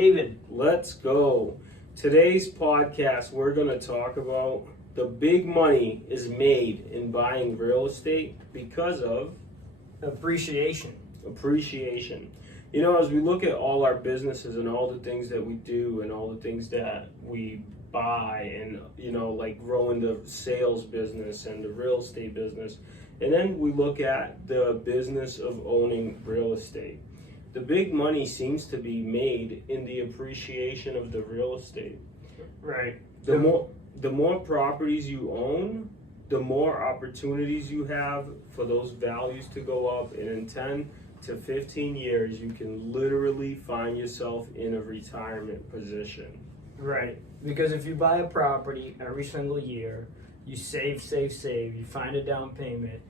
David, Let's go. Today's podcast, we're going to talk about the big money is made in buying real estate because of appreciation. appreciation. You know, as we look at all our businesses and all the things that we do and all the things that we buy and, you know, like growing the sales business and the real estate business, and then we look at the business of owning real estate. The big money seems to be made in the appreciation of the real estate. Right. The more properties you own, the more opportunities you have for those values to go up. And in 10 to 15 years, you can literally find yourself in a retirement position. Right. Because if you buy a property every single year, you save, you find a down payment,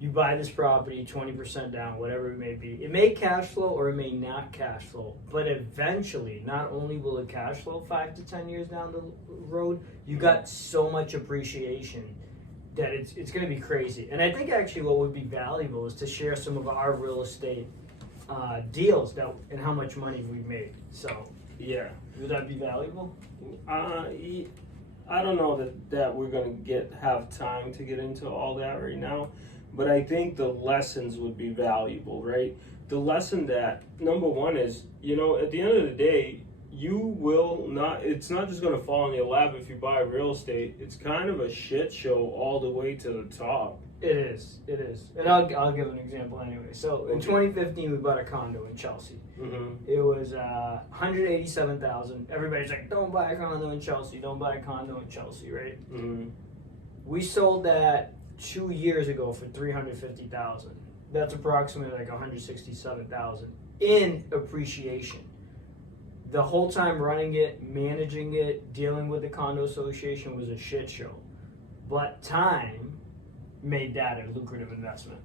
you buy this property 20% down, whatever it may be. It may cash flow or it may not cash flow, but eventually, not only will it cash flow 5 to 10 years down the road, you got so much appreciation that it's going to be crazy. And I think actually what would be valuable is to share some of our real estate deals and how much money we've made. So, yeah. Would that be valuable? I don't know that we're going to have time to get into all that right now. But I think the lessons would be valuable, right? The lesson that, number one is, you know, at the end of the day, it's not just going to fall in your lap if you buy real estate. It's kind of a shit show all the way to the top. It is. And I'll give an example anyway. So in 2015, we bought a condo in Chelsea. Mm-hmm. It was $187,000. Everybody's like, don't buy a condo in Chelsea, right? Mm-hmm. We sold that 2 years ago for $350,000. That's approximately like $167,000 in appreciation. The whole time running it, managing it, dealing with the condo association was a shit show. But time made that a lucrative investment.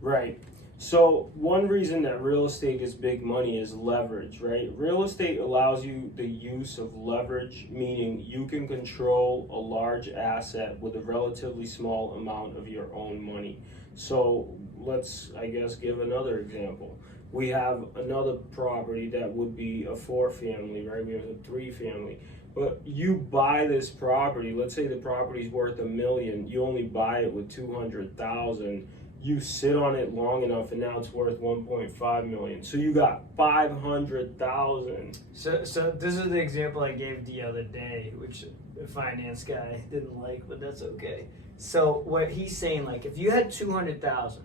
Right. So one reason that real estate is big money is leverage, right? Real estate allows you the use of leverage, meaning you can control a large asset with a relatively small amount of your own money. So let's, I guess, give another example. We have another property that would be a 4-family, right? We have a 3-family. But you buy this property, let's say the property's worth $1 million, you only buy it with $200,000. You sit on it long enough and now it's worth $1.5 million. So you got $500,000. So this is the example I gave the other day, which the finance guy didn't like, but that's okay. So what he's saying, like, if you had $200,000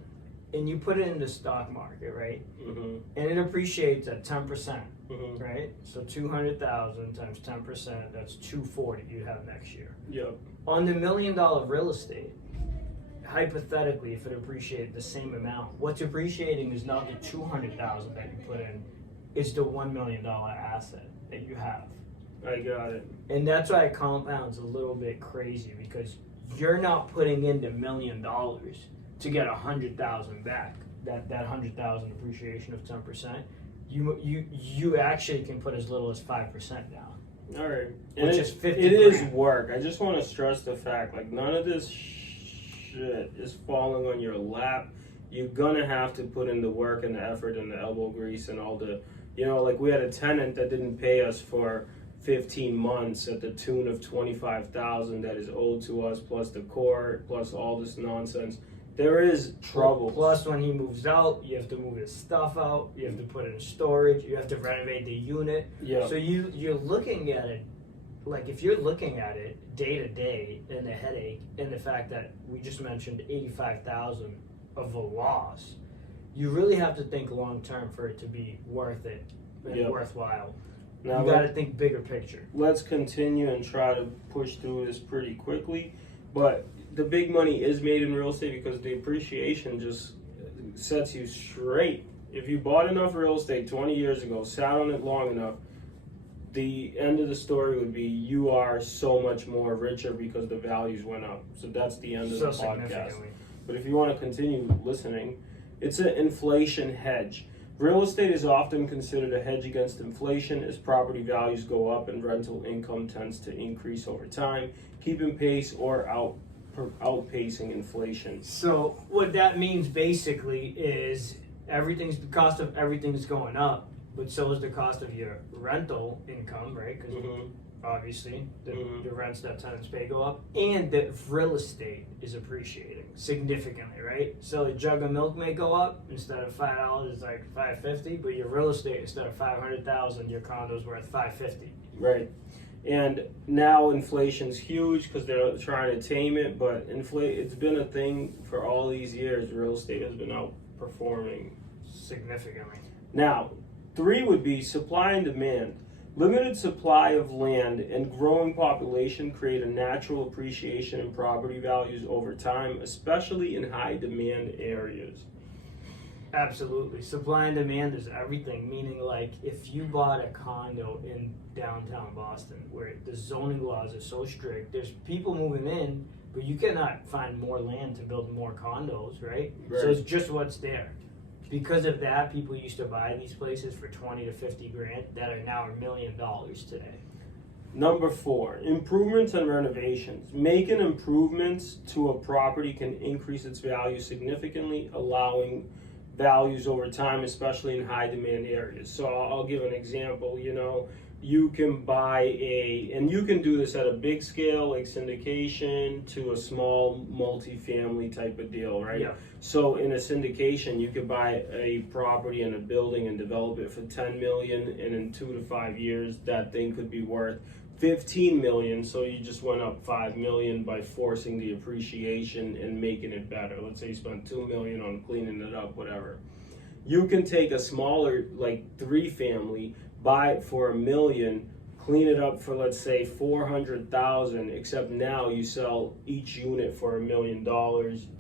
and you put it in the stock market, right? Mm-hmm. And it appreciates at 10%, Mm-hmm. right? So 200,000 times 10%, that's 240 you have next year. Yep. On the $1 million real estate, hypothetically, if it appreciated the same amount, what's appreciating is not the 200,000 that you put in, it's the $1 million asset that you have. I got it. And that's why it compounds a little bit crazy, because you're not putting in the $1 million to get 100,000 back. That 100,000 appreciation of 10%, you actually can put as little as 5% down. All right. Which is 50 It is grand. work. I just want to stress the fact, like, none of this shit is falling on your lap. You're gonna have to put in the work and the effort and the elbow grease and all the, you know, like we had a tenant that didn't pay us for 15 months at the tune of $25,000 that is owed to us, plus the court, plus all this nonsense. There is trouble. Plus, when he moves out, you have to move his stuff out. You have to put it in storage. You have to renovate the unit. Yeah. So you're looking at it, like, if you're looking at it day to day, and the headache and the fact that we just mentioned 85,000 of a loss, you really have to think long term for it to be worth it and worthwhile. Now you got to think bigger picture. Let's continue and try to push through this pretty quickly, but the big money is made in real estate because the appreciation just sets you straight. If you bought enough real estate 20 years ago, sat on it long enough, the end of the story would be you are so much more richer because the values went up. So that's the end of the podcast. But if you want to continue listening, it's an inflation hedge. Real estate is often considered a hedge against inflation as property values go up and rental income tends to increase over time, keeping pace or outpacing inflation. So what that means basically is the cost of everything's going up, but so is the cost of your rental income, right? Because obviously the rents that tenants pay go up, and the real estate is appreciating significantly, right? So a jug of milk may go up, instead of $5 it's like $5.50, but your real estate, instead of $500,000, your condo's worth $550. Right. And now inflation's huge because they're trying to tame it, but it's been a thing for all these years. Real estate has been outperforming Significantly. Now, 3 would be supply and demand. Limited supply of land and growing population create a natural appreciation in property values over time, especially in high demand areas. Absolutely. Supply and demand is everything, meaning like if you bought a condo in downtown Boston where the zoning laws are so strict, there's people moving in, but you cannot find more land to build more condos, right? So it's just what's there. Because of that, people used to buy these places for 20 to 50 grand that are now $1 million today. Number 4, improvements and renovations. Making improvements to a property can increase its value significantly, allowing values over time, especially in high demand areas. So I'll give an example. You can buy and you can do this at a big scale, like syndication, to a small multi-family type of deal, right? Yeah. So in a syndication, you could buy a property and a building and develop it for $10 million, and in 2 to 5 years, that thing could be worth $15 million. So you just went up $5 million by forcing the appreciation and making it better. Let's say you spent $2 million on cleaning it up, whatever. You can take a smaller, like 3-family, buy it for $1 million, clean it up for, let's say, $400,000, except now you sell each unit for $1 million,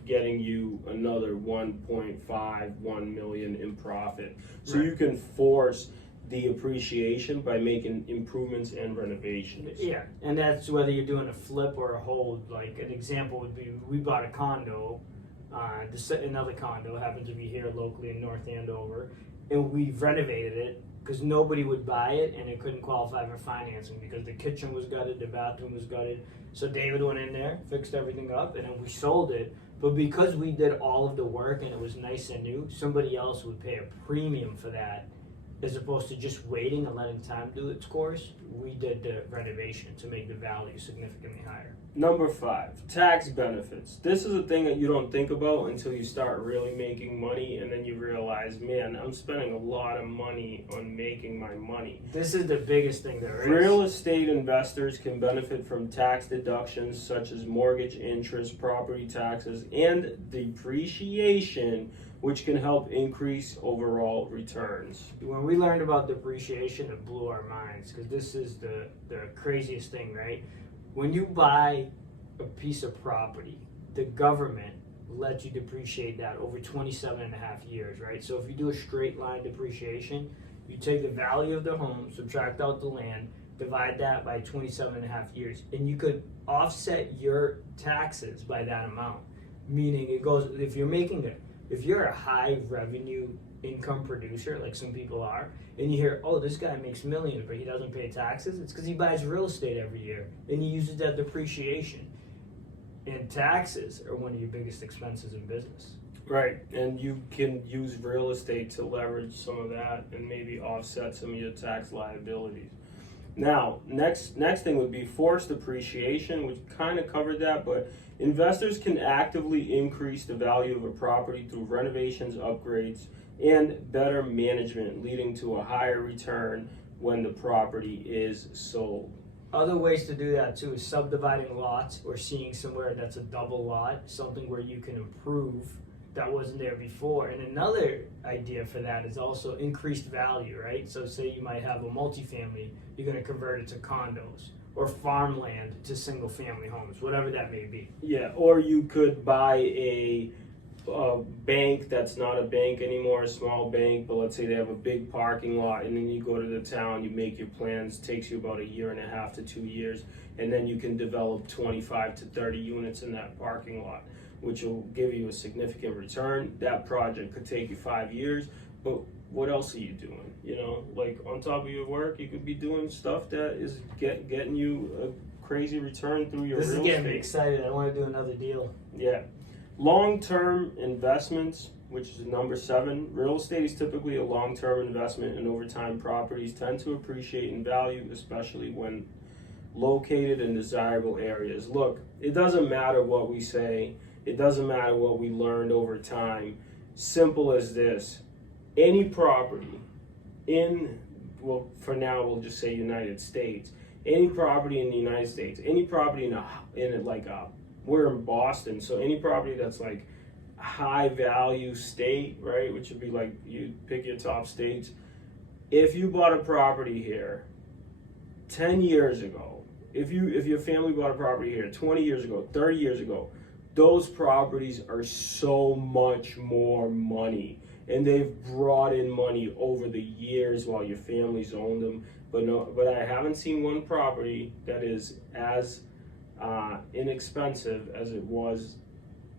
getting you another $1.51 million in profit. So you can force the appreciation by making improvements and renovations. Yeah, and that's whether you're doing a flip or a hold. Like an example would be, we bought a condo, another condo happens to be here locally in North Andover, and we've renovated it because nobody would buy it and it couldn't qualify for financing because the kitchen was gutted, the bathroom was gutted. So David went in there, fixed everything up, and then we sold it. But because we did all of the work and it was nice and new, somebody else would pay a premium for that, as opposed to just waiting and letting time do its course. We did the renovation to make the value significantly higher. Number 5, tax benefits. This is a thing that you don't think about until you start really making money, and then you realize, man, I'm spending a lot of money on making my money. This is the biggest thing there is. Real estate investors can benefit from tax deductions such as mortgage interest, property taxes, and depreciation, which can help increase overall returns. When we learned about depreciation, it blew our minds because this is the craziest thing, right? When you buy a piece of property, the government lets you depreciate that over 27 and a half years, right? So if you do a straight line depreciation, you take the value of the home, subtract out the land, divide that by 27 and a half years, and you could offset your taxes by that amount. Meaning it goes, if you're a high revenue income producer, like some people are, and you hear, oh, this guy makes millions, but he doesn't pay taxes, it's because he buys real estate every year, and he uses that depreciation. And taxes are one of your biggest expenses in business. Right, and you can use real estate to leverage some of that and maybe offset some of your tax liabilities. Now, next thing would be forced appreciation, which kind of covered that, but investors can actively increase the value of a property through renovations, upgrades, and better management, leading to a higher return when the property is sold. Other ways to do that too is subdividing lots or seeing somewhere that's a double lot, something where you can improve that wasn't there before. And another idea for that is also increased value, right? So say you might have a multifamily, you're going to convert it to condos, or farmland to single family homes, whatever that may be. Yeah, or you could buy a bank that's not a bank anymore, a small bank, but let's say they have a big parking lot, and then you go to the town, you make your plans, takes you about 1.5 to 2 years, and then you can develop 25 to 30 units in that parking lot, which will give you a significant return. That project could take you 5 years, but what else are you doing? Like on top of your work, you could be doing stuff that is getting you a crazy return through your real estate. This is getting me excited. I want to do another deal. Yeah. Long-term investments which is number 7. Real estate is typically a long-term investment, and over time, properties tend to appreciate in value, especially when located in desirable areas. Look, it doesn't matter what we say. It doesn't matter what we learned over time. Simple as this. Any property in, well, for now we'll just say United States. Any property in the United States, any property we're in Boston, so any property that's like a high value state, right, which would be like, you pick your top states. If you bought a property here 10 years ago, if your family bought a property here 20 years ago, 30 years ago, those properties are so much more money, and they've brought in money over the years while your family's owned them. But I haven't seen one property that is as inexpensive as it was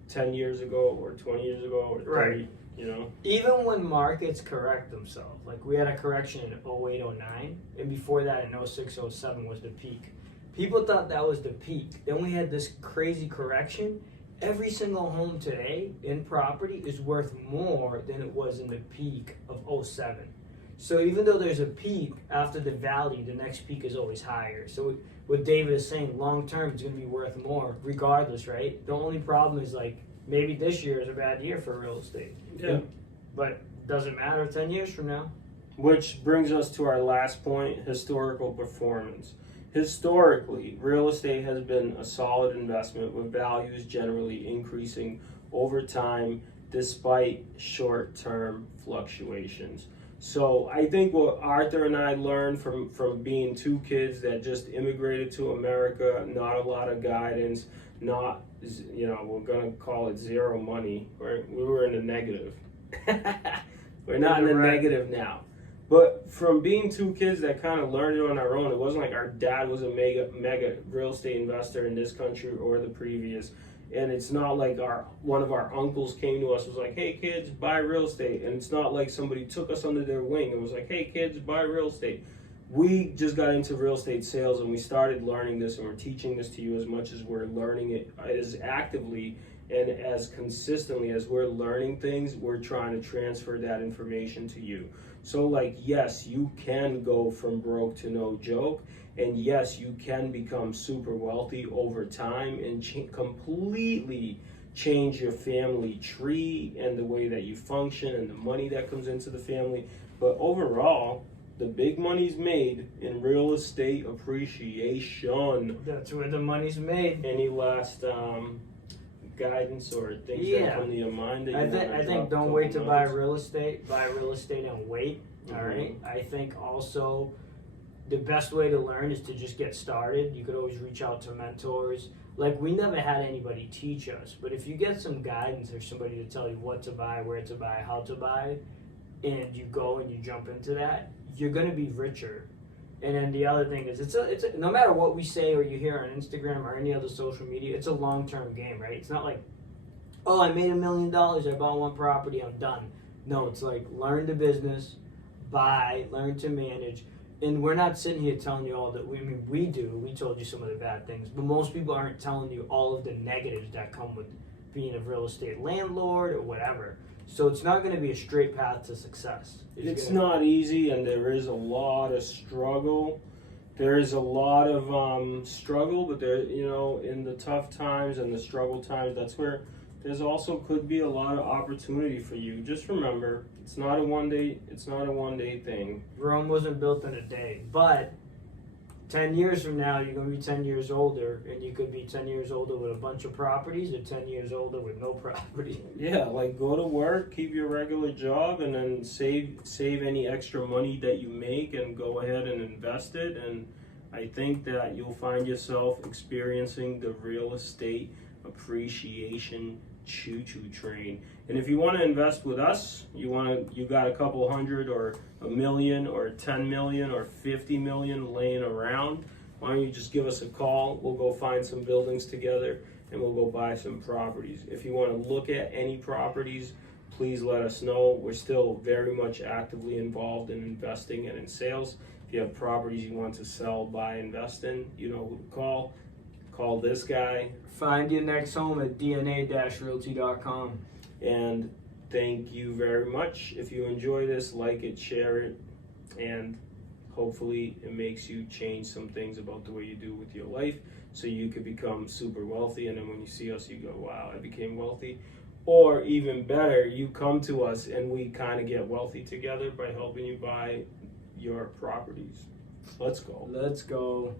10 years ago or 20 years ago or 30, Right. you know? Even when markets correct themselves, like we had a correction in 08, 09, and before that in 06, 07 was the peak. People thought that was the peak. Then we had this crazy correction. Every single home today in property is worth more than it was in the peak of 07. So even though there's a peak after the valley, the next peak is always higher. So what David is saying, long term, it's going to be worth more regardless, right? The only problem is like maybe this year is a bad year for real estate. Yeah. But doesn't matter 10 years from now. Which brings us to our last point, historical performance. Historically, real estate has been a solid investment with values generally increasing over time despite short-term fluctuations. So I think what Arthur and I learned from being 2 kids that just immigrated to America, not a lot of guidance, not, we're going to call it zero money, right? We were in the negative. We're not in the negative now. But from being 2 kids that kind of learned it on our own, it wasn't like our dad was a mega real estate investor in this country or the previous. And it's not like one of our uncles came to us and was like, hey kids, buy real estate. And it's not like somebody took us under their wing and was like, hey kids, buy real estate. We just got into real estate sales and we started learning this, and we're teaching this to you as much as we're learning it as actively and as consistently as we're learning things. We're trying to transfer that information to you. So like, yes, you can go from broke to no joke. And yes, you can become super wealthy over time and completely change your family tree and the way that you function and the money that comes into the family. But overall, the big money's made in real estate appreciation. That's where the money's made. Any last guidance or things that come to your mind? That I think don't wait to buy real estate. Buy real estate and wait. All right. I think also the best way to learn is to just get started. You could always reach out to mentors. Like, we never had anybody teach us, but if you get some guidance or somebody to tell you what to buy, where to buy, how to buy, and you go and you jump into that, you're going to be richer. And then the other thing is, no matter what we say or you hear on Instagram or any other social media, it's a long-term game, right? It's not like, oh, I made $1 million, I bought 1 property, I'm done. No, it's like, learn the business, buy, learn to manage. And we're not sitting here telling you all that. We do. We told you some of the bad things, but most people aren't telling you all of the negatives that come with being a real estate landlord or whatever. So it's not going to be a straight path to success. It's not easy, and there is a lot of struggle. There is a lot of struggle, but there, in the tough times and the struggle times, that's where there's also could be a lot of opportunity for you. Just remember, it's not a one day thing. Rome wasn't built in a day, but 10 years from now, you're going to be 10 years older, and you could be 10 years older with a bunch of properties or 10 years older with no property. Yeah, like go to work, keep your regular job, and then save any extra money that you make and go ahead and invest it. And I think that you'll find yourself experiencing the real estate appreciation choo-choo train. And if you want to invest with us, you got a couple hundred or $1 million or 10 million or 50 million laying around, why don't you just give us a call? We'll go find some buildings together and we'll go buy some properties. If you want to look at any properties, please let us know. We're still very much actively involved in investing and in sales. If you have properties you want to sell, buy, invest in, you know who to call. Call this guy. Find your next home at dna-realty.com. And Thank you very much. If you enjoy this, like it, share it, and hopefully it makes you change some things about the way you do with your life so you could become super wealthy. And then when you see us, you go, wow, I became wealthy. Or even better, you come to us and we kind of get wealthy together by helping you buy your properties. Let's go. Let's go.